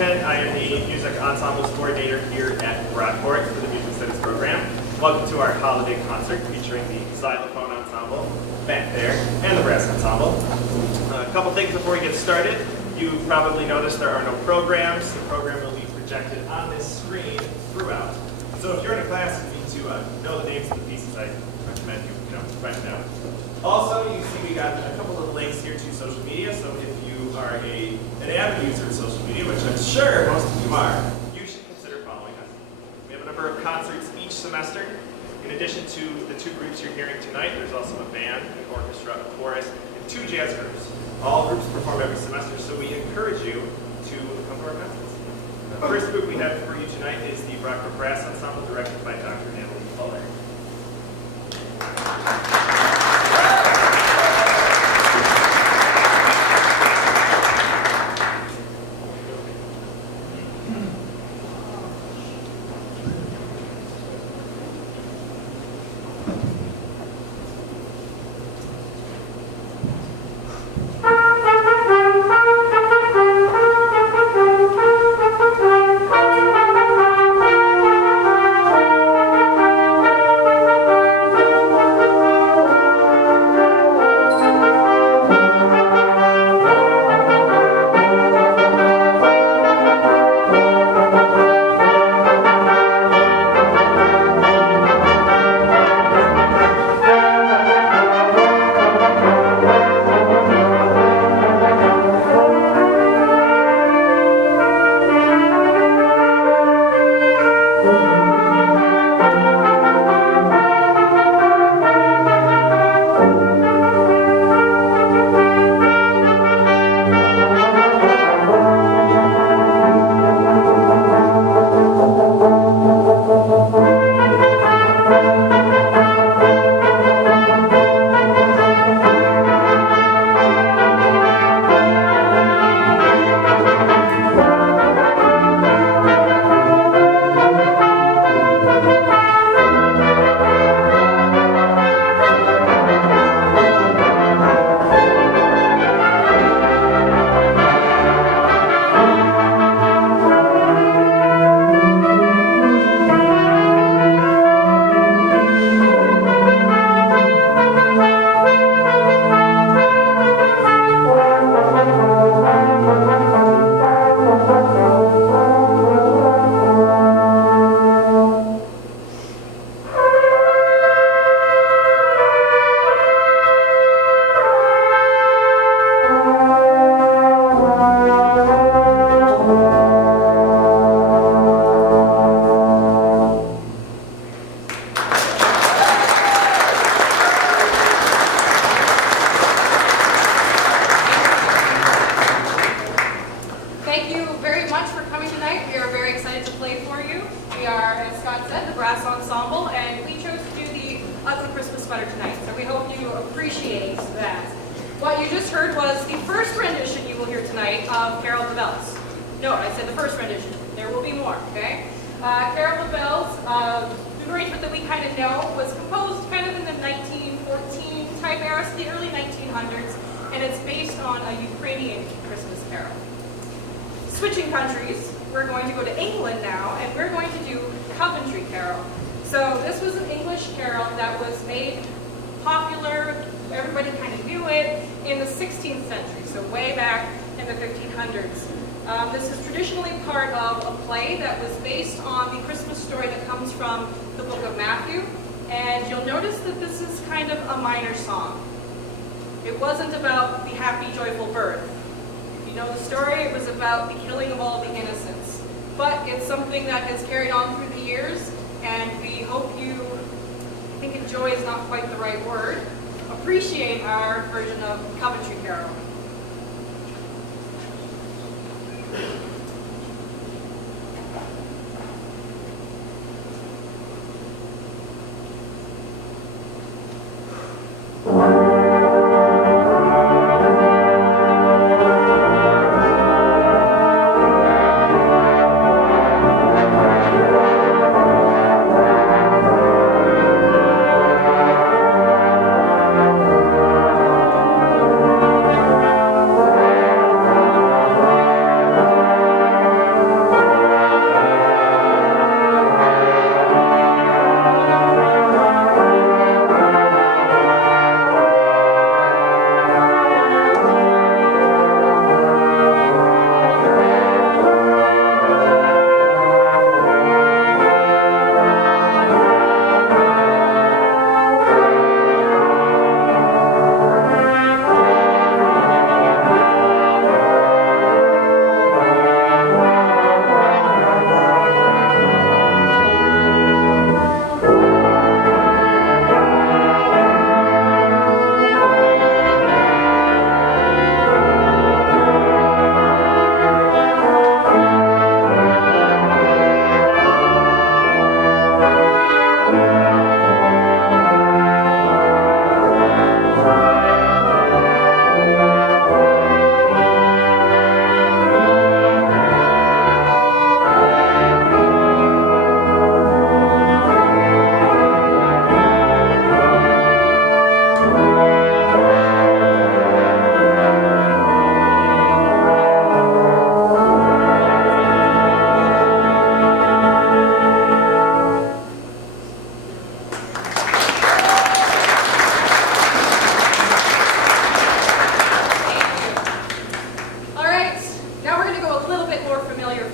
Ken. I am the Music Ensembles Coordinator here at Brockport for the Music Studies program. Welcome to our holiday concert featuring the Xylophone Ensemble back there and the Brass Ensemble. A couple things before we get started. You've probably noticed there are no programs. The program will be projected on this screen throughout. So if you're in a class and need to know the names of the pieces, I recommend you write them down. Also, you see we got a couple of links here to social media. So if you are an avid user of social media, which I'm sure most of you are, you should consider following us. We have a number of concerts each semester. In addition to the two groups you're hearing tonight, there's also a band, an orchestra, a chorus, and two jazz groups. All groups perform every semester, so we encourage you to come to our concerts. The first group we have for you tonight is the Brockport Brass Ensemble, directed by Dr. Talon.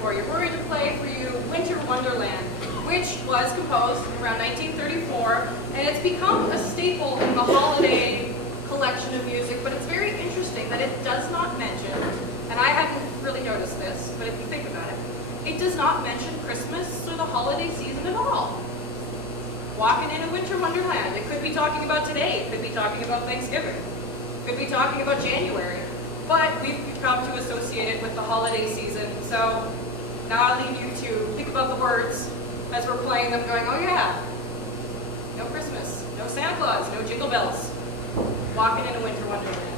for you. We're going to play for you Winter Wonderland, which was composed around 1934, and it's become a staple in the holiday collection of music, but it's very interesting that it does not mention, and I hadn't really noticed this, but if you think about it, it does not mention Christmas or the holiday season at all. Walking in a Winter Wonderland, it could be talking about today, it could be talking about Thanksgiving, it could be talking about January, but we've come to associate it with the holiday season, so now I'll leave you to think about the words as we're playing them, going, oh yeah, no Christmas, no Santa Claus, no Jingle Bells, walking in a Winter Wonderland.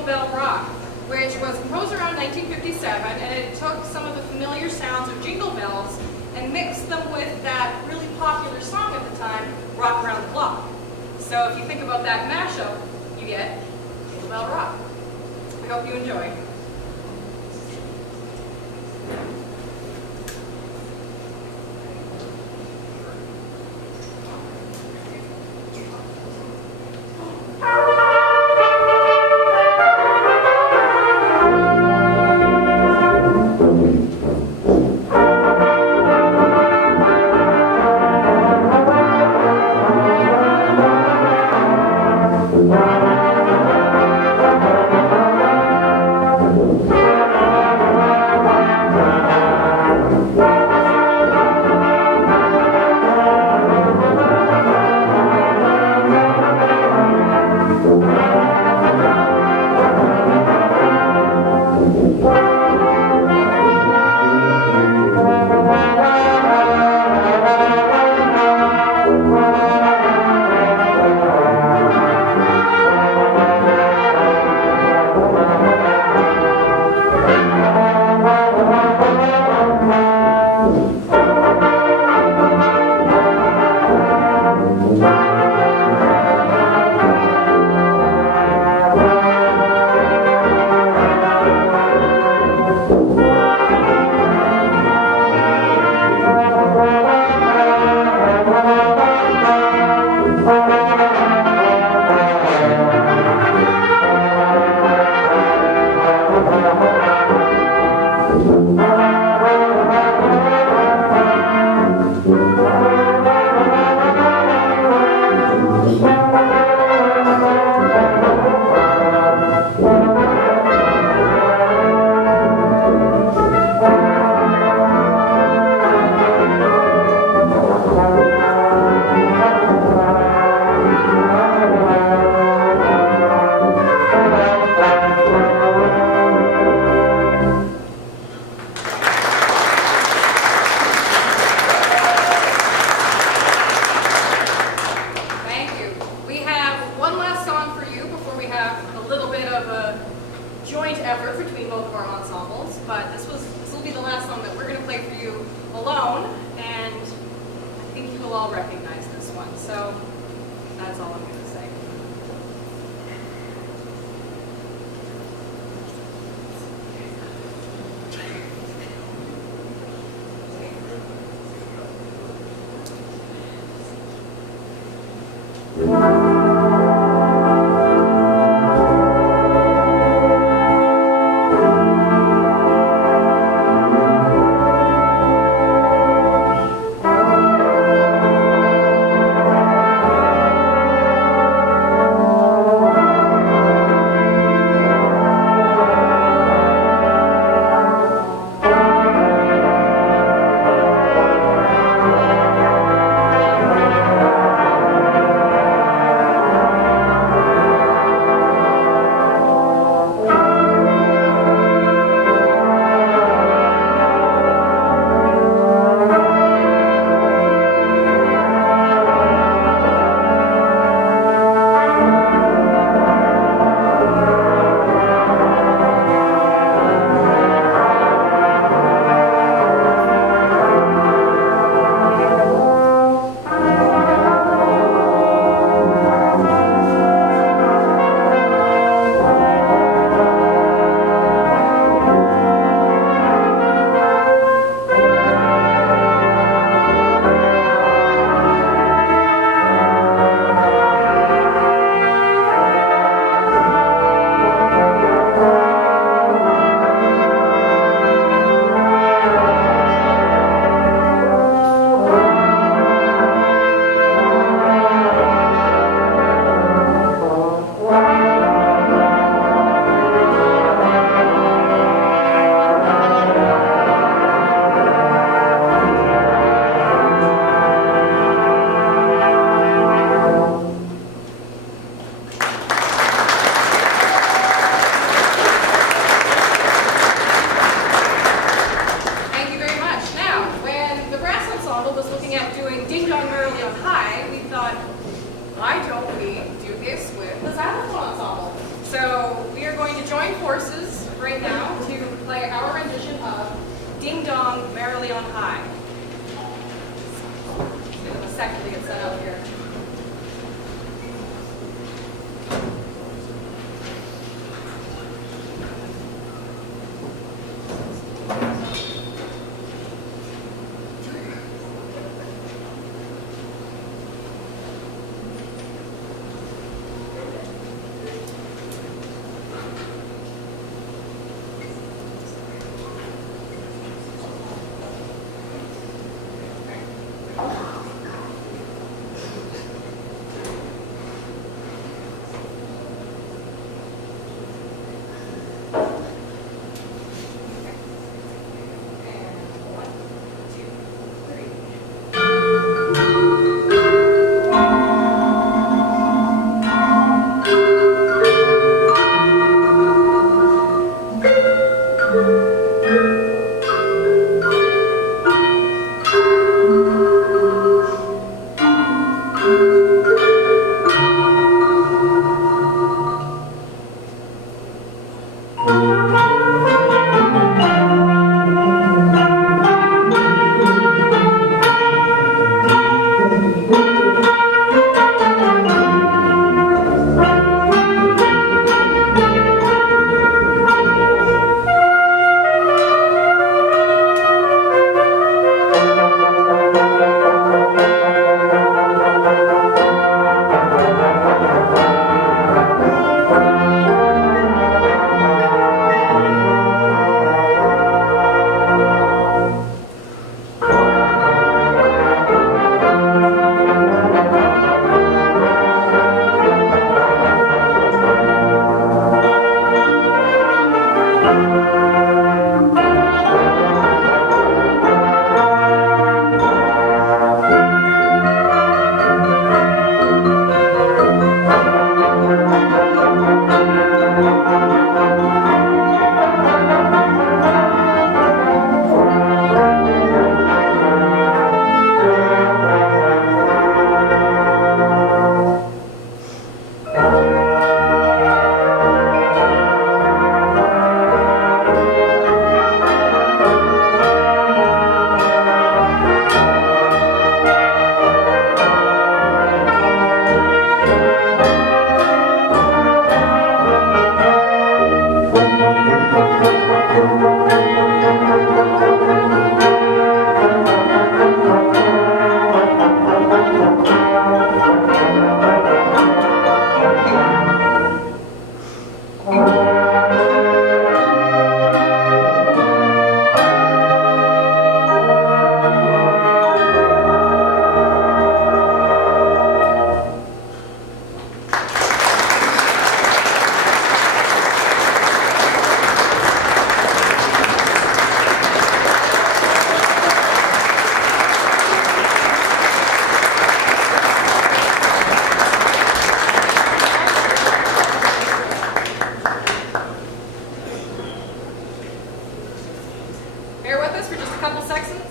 Jingle Bell Rock, which was composed around 1957, and it took some of the familiar sounds of jingle bells and mixed them with that really popular song at the time, Rock Around the Clock. So if you think about that mashup, you get Jingle Bell Rock. I hope you enjoy. going to join forces right now to play our rendition of Ding Dong Merrily on High. Just give them a second to get set up here.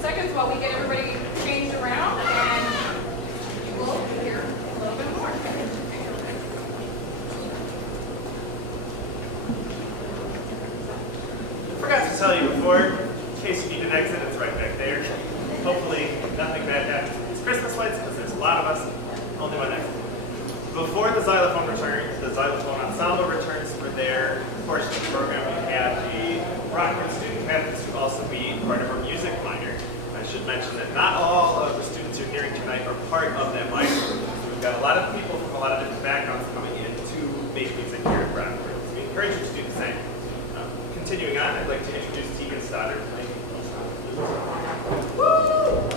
Seconds while we get everybody changed around, and you will hear a little bit more. Forgot to tell you before, in case you need an exit, it's right back there. Hopefully nothing bad happens with these Christmas lights, because there's a lot of us, only one exit. Before the xylophone returns, the xylophone ensemble returns for their portion of the program, we have the Rockford student happens to also be part of our music minor. I should mention that not all of the students you're hearing tonight are part of that minor. So we've got a lot of people from a lot of different backgrounds coming in to make music here at Rockford. So we encourage you to do the same. Continuing on, I'd like to introduce Tegan Stoddard. Woo!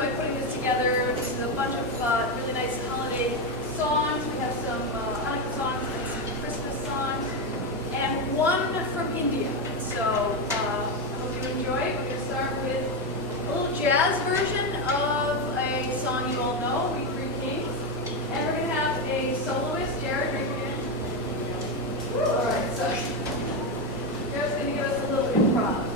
enjoyed putting this together. This is a bunch of really nice holiday songs. We have some Hanukkah songs and some Christmas songs, and one from India. So I hope you enjoy it. We're going to start with a little jazz version of a song you all know, We Three Kings. And we're going to have a soloist, Jared, right here. All right, so Jared's going to give us a little improv.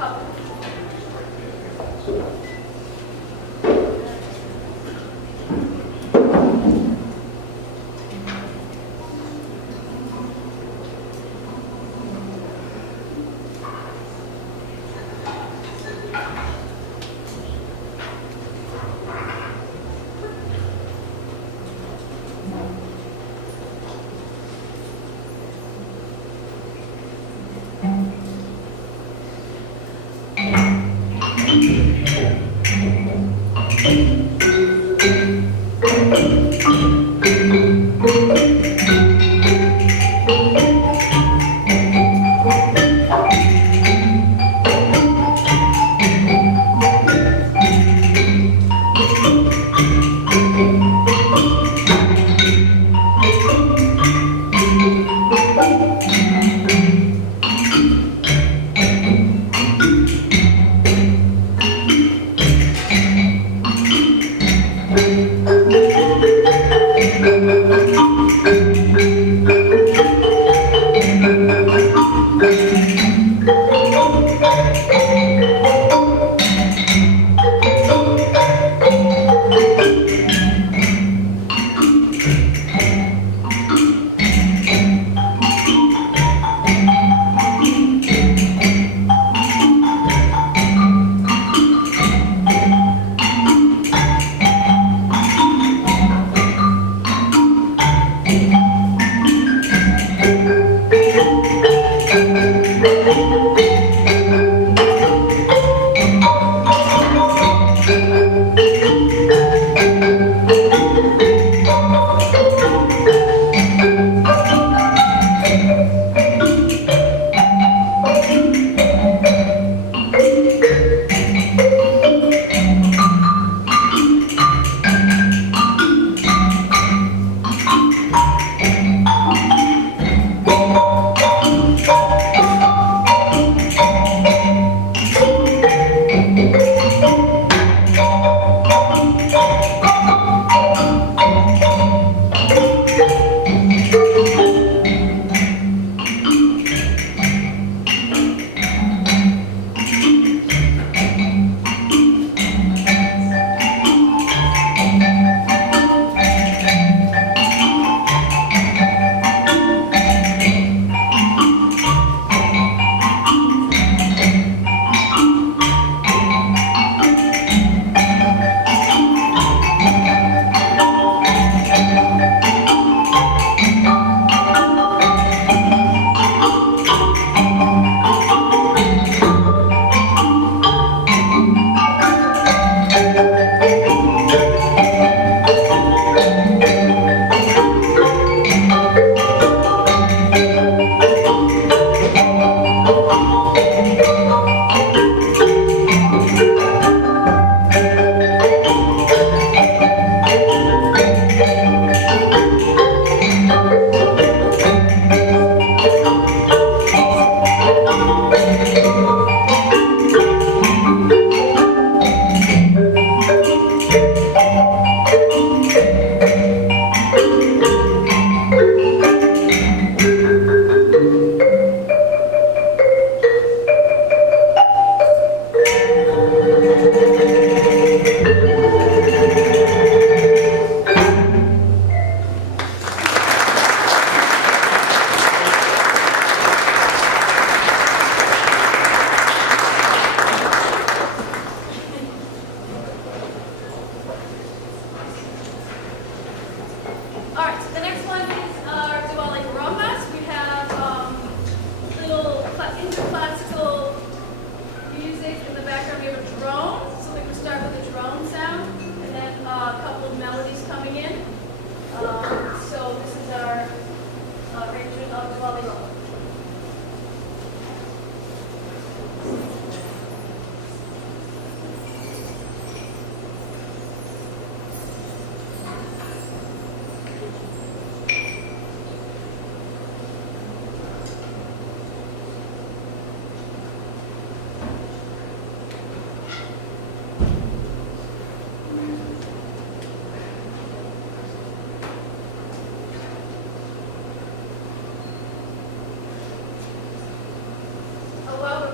couple.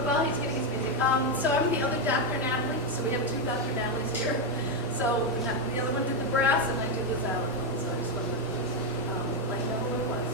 While he's getting his music So I'm the other Dr. Natalie, so we have two Dr. Natalies here. So the other one did the brass and I did the xylophone, so I just wanted to let you know who it was.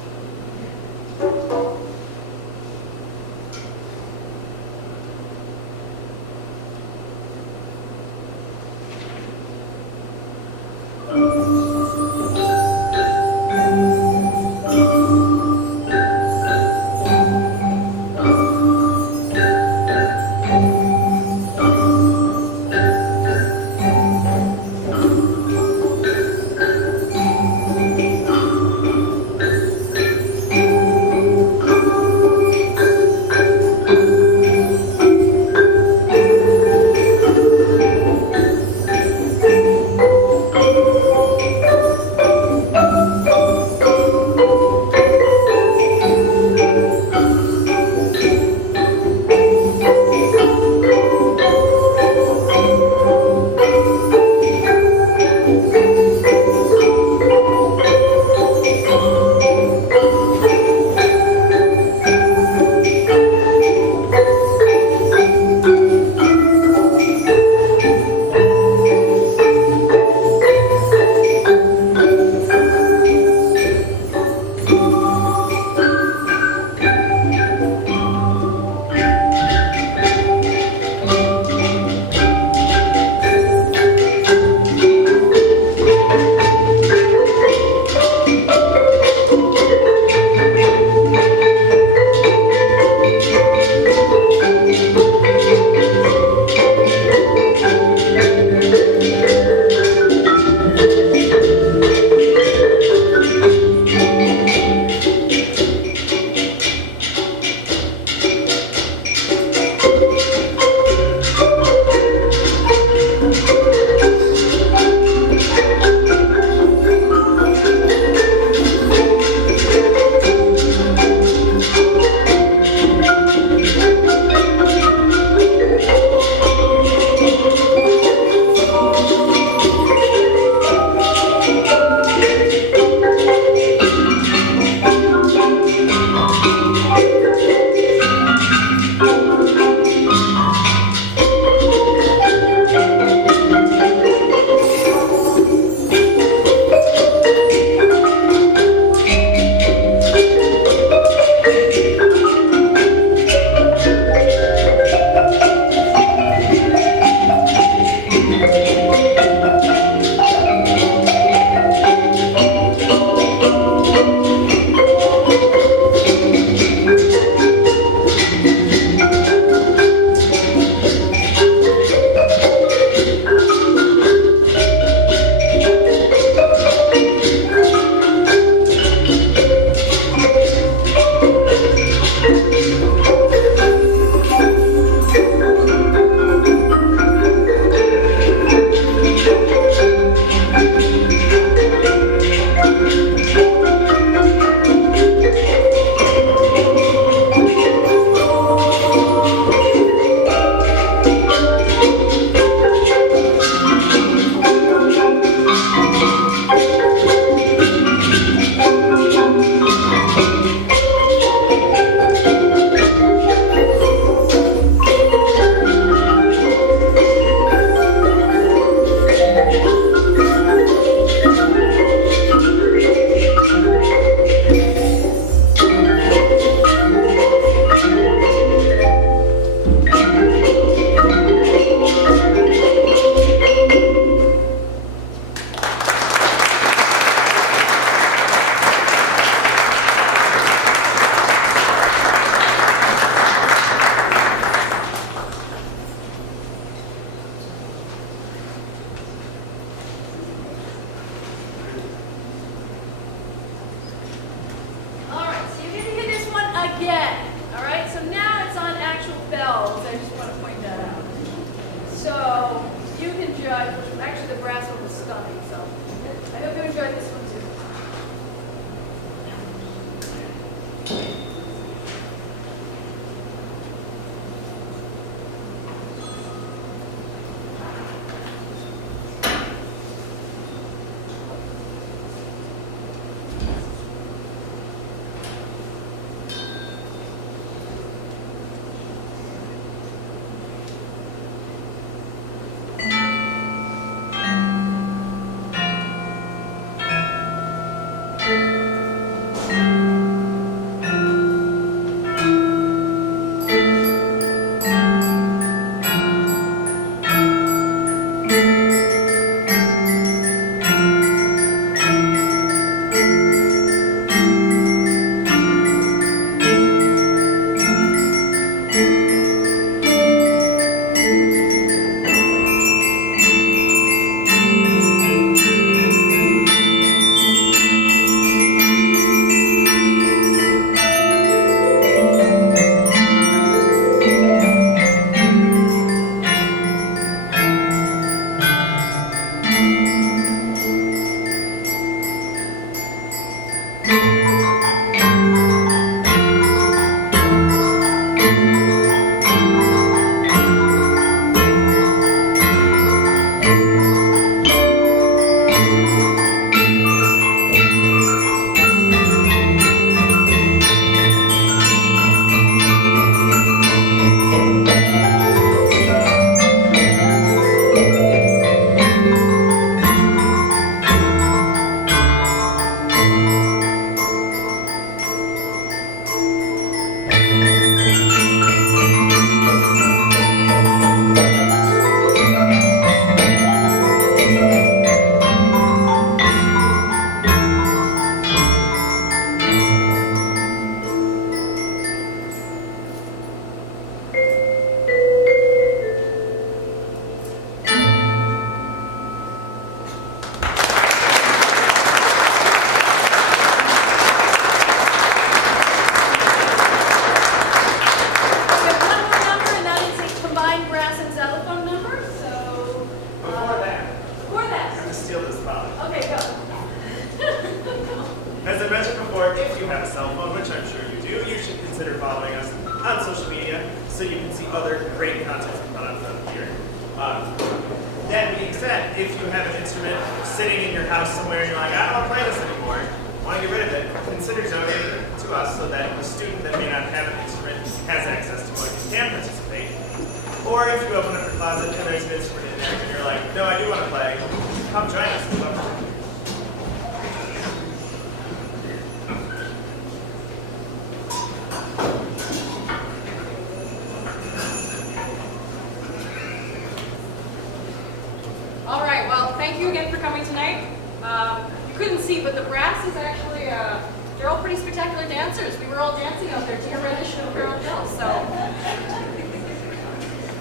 mentioned before, if you have a cell phone, which I'm sure you do, you should consider following us on social media so you can see other great content we put on here. That being said, if you have an instrument sitting in your house somewhere and you're like, I don't want to play this anymore, want to get rid of it, consider donating it to us so that the student that may not have an instrument has access to one and can participate. Or if you open up your closet and there's an instrument in there and you're like, no, I do want to play, come join us. We'd love to. All right, well, thank you again for coming tonight. You couldn't see, but the brass is actually, they're all pretty spectacular dancers. We were all dancing out there to your rendition of Carol Jill, so.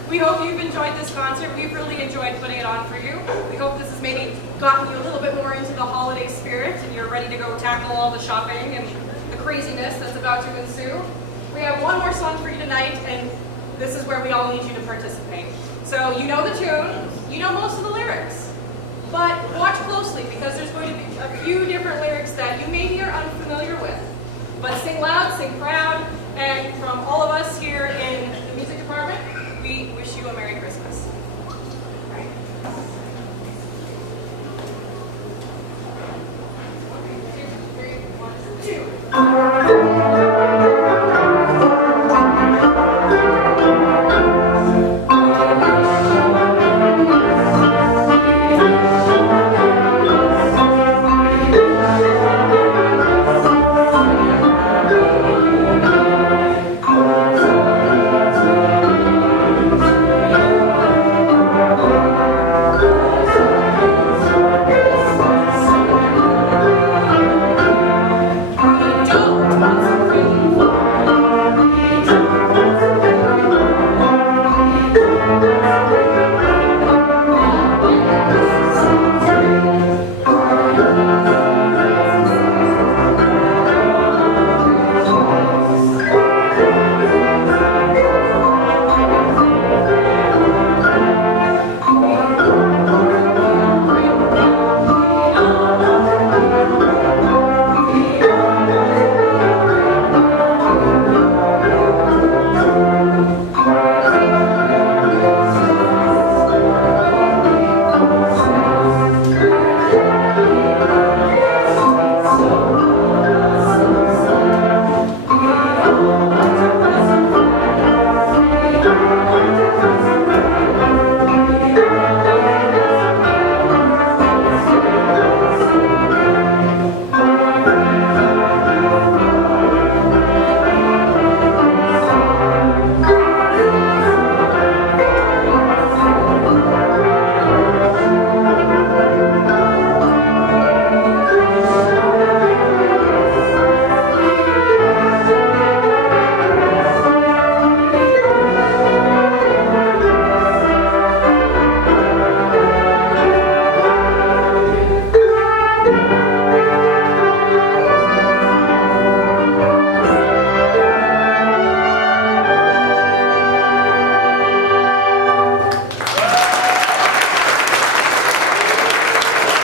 We hope you've enjoyed this concert. We've really enjoyed putting it on for you. We hope this has maybe gotten you a little bit more into the holiday spirit and you're ready to go tackle all the shopping and the craziness that's about to ensue. We have one more song for you tonight, and this is where we all need you to participate. So you know the tune, you know most of the lyrics, but watch closely because there's going to be a few different lyrics that you maybe are unfamiliar with. But sing loud, sing proud, and from all of us here in the music department, we wish you a Merry Christmas. All right. 1, 2, 3, 1, 2.